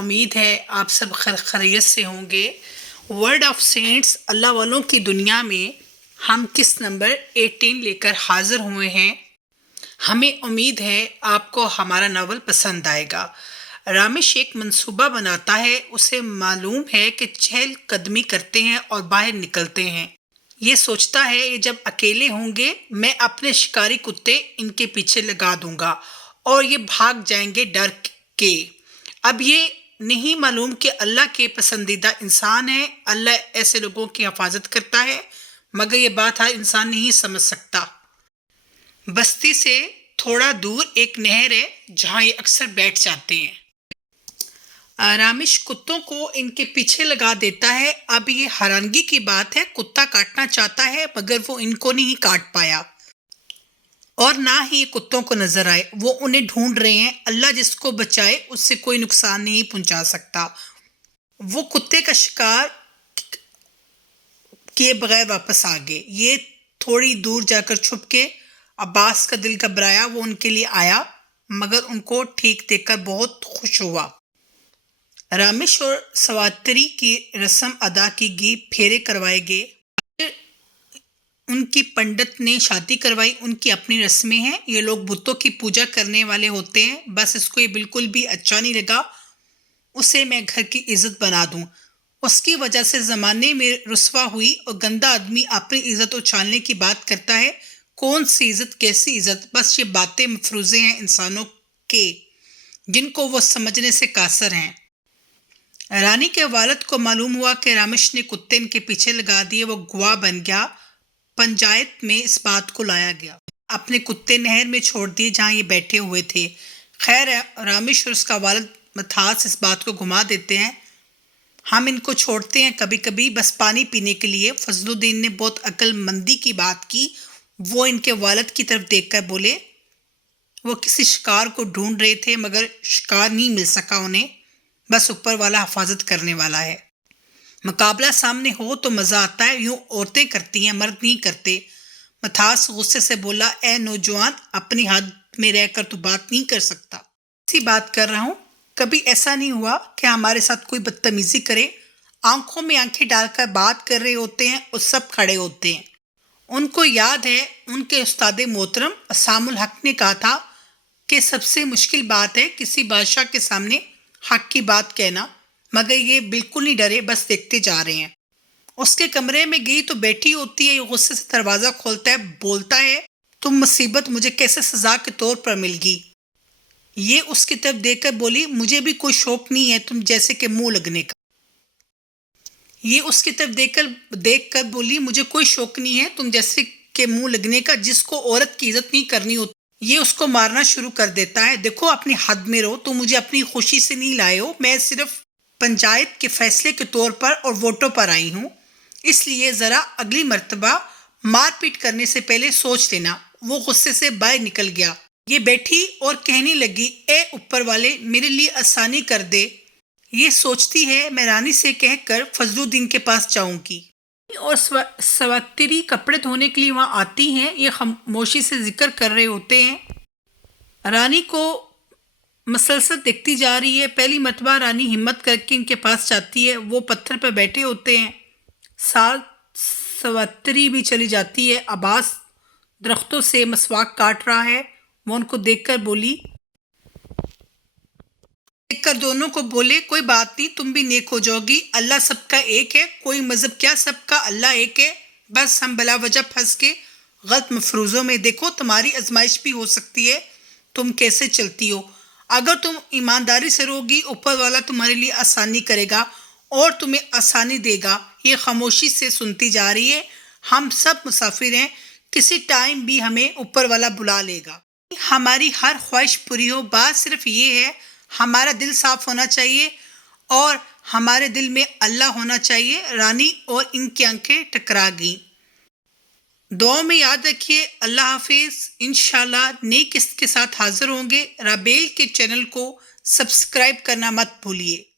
امید ہے آپ سب خیریت سے ہوں گے۔ ورڈ آف سینٹس اللہ والوں کی دنیا میں ہم کس نمبر 18 لے کر حاضر ہوئے ہیں۔ ہمیں امید ہے آپ کو ہمارا ناول پسند آئے گا۔ رامیش ایک منصوبہ بناتا ہے، اسے معلوم ہے کہ چہل قدمی کرتے ہیں اور باہر نکلتے ہیں۔ یہ سوچتا ہے یہ جب اکیلے ہوں گے میں اپنے شکاری کتے ان کے پیچھے لگا دوں گا اور یہ بھاگ جائیں گے ڈر کے۔ اب یہ نہیں معلوم کہ اللہ کے پسندیدہ انسان ہے، اللہ ایسے لوگوں کی حفاظت کرتا ہے، مگر یہ بات ہر انسان نہیں سمجھ سکتا۔ بستی سے تھوڑا دور ایک نہر ہے جہاں یہ اکثر بیٹھ جاتے ہیں۔ رامیش کتوں کو ان کے پیچھے لگا دیتا ہے۔ اب یہ حیرانگی کی بات ہے، کتا کاٹنا چاہتا ہے مگر وہ ان کو نہیں کاٹ پایا اور نہ ہی یہ کتوں کو نظر آئے، وہ انہیں ڈھونڈ رہے ہیں۔ اللہ جس کو بچائے اس سے کوئی نقصان نہیں پہنچا سکتا۔ وہ کتے کا شکار کیے بغیر واپس آ گئے۔ یہ تھوڑی دور جا کر چھپ کے عباس کا دل گھبرایا، وہ ان کے لیے آیا مگر ان کو ٹھیک دیکھ کر بہت خوش ہوا۔ رامیش اور سواتری کی رسم ادا کی گئی، پھیرے کروائے گئے، ان کی پنڈت نے شادی کروائی۔ ان کی اپنی رسمیں ہیں، یہ لوگ بتوں کی پوجا کرنے والے ہوتے ہیں۔ بس اس کو یہ بالکل بھی اچھا نہیں لگا اسے میں گھر کی عزت بنا دوں، اس کی وجہ سے زمانے میں رسوا ہوئی اور گندا آدمی اپنی عزت اچھالنے کی بات کرتا ہے۔ کون سی عزت، کیسی عزت، بس یہ باتیں مفروضے ہیں انسانوں کے جن کو وہ سمجھنے سے قاصر ہیں۔ رانی کے والد کو معلوم ہوا کہ رامیش نے کتے ان کے پیچھے لگا دیے، وہ گواہ بن گیا۔ پنچایت میں اس بات کو لایا گیا۔ اپنے کتے نہر میں چھوڑ دیے جہاں یہ بیٹھے ہوئے تھے۔ خیر رامیش اور اس کا والد متھاس اس بات کو گھما دیتے ہیں، ہم ان کو چھوڑتے ہیں کبھی کبھی بس پانی پینے کے لیے۔ فضل الدین نے بہت عقل مندی کی بات کی، وہ ان کے والد کی طرف دیکھ کر بولے۔ وہ کسی شکار کو ڈھونڈ رہے تھے مگر شکار نہیں مل سکا انہیں، بس اوپر والا حفاظت کرنے والا ہے۔ مقابلہ سامنے ہو تو مزہ آتا ہے، یوں عورتیں کرتی ہیں مرد نہیں کرتے۔ متھاس غصے سے بولا، اے نوجوان، اپنی حد میں رہ کر تو بات نہیں کر سکتا۔ ایسی بات کر رہا ہوں، کبھی ایسا نہیں ہوا کہ ہمارے ساتھ کوئی بدتمیزی کرے؟ آنکھوں میں آنکھیں ڈال کر بات کر رہے ہوتے ہیں اور سب کھڑے ہوتے ہیں۔ ان کو یاد ہے ان کے استاد محترم اسام الحق نے کہا تھا کہ سب سے مشکل بات ہے کسی بادشاہ کے سامنے حق کی بات کہنا، مگر یہ بالکل نہیں ڈرے، بس دیکھتے جا رہے ہیں۔ اس کے کمرے میں گئی تو بیٹھی ہوتی ہے، یہ غصے سے دروازہ کھولتا ہے، بولتا ہے، تم مصیبت مجھے کیسے سزا کے طور پر مل گئی؟ یہ اس کی طرف دیکھ کر بولی، مجھے بھی کوئی شوق نہیں ہے تم جیسے کہ منہ لگنے کا۔ یہ اس کی طرف دیکھ کر بولی، مجھے کوئی شوق نہیں ہے تم جیسے کہ منہ لگنے کا، جس کو عورت کی عزت نہیں کرنی ہوتی یہ اس کو مارنا شروع کر دیتا ہے۔ دیکھو اپنی حد میں رہو، تم مجھے اپنی خوشی سے نہیں لائے ہو، میں صرف پنچایت کے فیصلے کے طور پر اور ووٹوں پر آئی ہوں، اس لیے ذرا اگلی مرتبہ مار پیٹ کرنے سے پہلے سوچ لینا۔ وہ غصے سے باہر نکل گیا۔ یہ بیٹھی اور کہنے لگی، اے اوپر والے میرے لیے آسانی کر دے، یہ سوچتی ہے میں رانی سے کہہ کر فضل الدین کے پاس جاؤں گی۔ اور سواتری کپڑے دھونے کے لیے وہاں آتی ہیں، یہ خاموشی سے ذکر کر رہے ہوتے ہیں۔ رانی کو مسلسل دیکھتی جا رہی ہے۔ پہلی مرتبہ رانی ہمت کر کے ان کے پاس جاتی ہے، وہ پتھر پر بیٹھے ہوتے ہیں۔ سواتری بھی چلی جاتی ہے۔ عباس درختوں سے مسواک کاٹ رہا ہے، وہ ان کو دیکھ کر دونوں کو بولے، کوئی بات نہیں، تم بھی نیک ہو جاؤ گی، اللہ سب کا ایک ہے، کوئی مذہب کیا، سب کا اللہ ایک ہے، بس ہم بلا وجہ پھنس کے غلط مفروضوں میں، دیکھو تمہاری آزمائش بھی ہو سکتی ہے، تم کیسے چلتی ہو، اگر تم ایمانداری سے رہو گی اوپر والا تمہارے لیے آسانی کرے گا اور تمہیں آسانی دے گا۔ یہ خاموشی سے سنتی جا رہی ہے۔ ہم سب مسافر ہیں، کسی ٹائم بھی ہمیں اوپر والا بلا لے گا۔ ہماری ہر خواہش پوری ہو، بات صرف یہ ہے ہمارا دل صاف ہونا چاہیے اور ہمارے دل میں اللہ ہونا چاہیے۔ رانی اور ان کی آنکھیں ٹکرا گئیں۔ دعاؤں میں یاد رکھیے۔ اللہ حافظ۔ انشاءاللہ نئی قسط کے ساتھ حاضر ہوں گے۔ رابیل کے چینل کو سبسکرائب کرنا مت بھولیے۔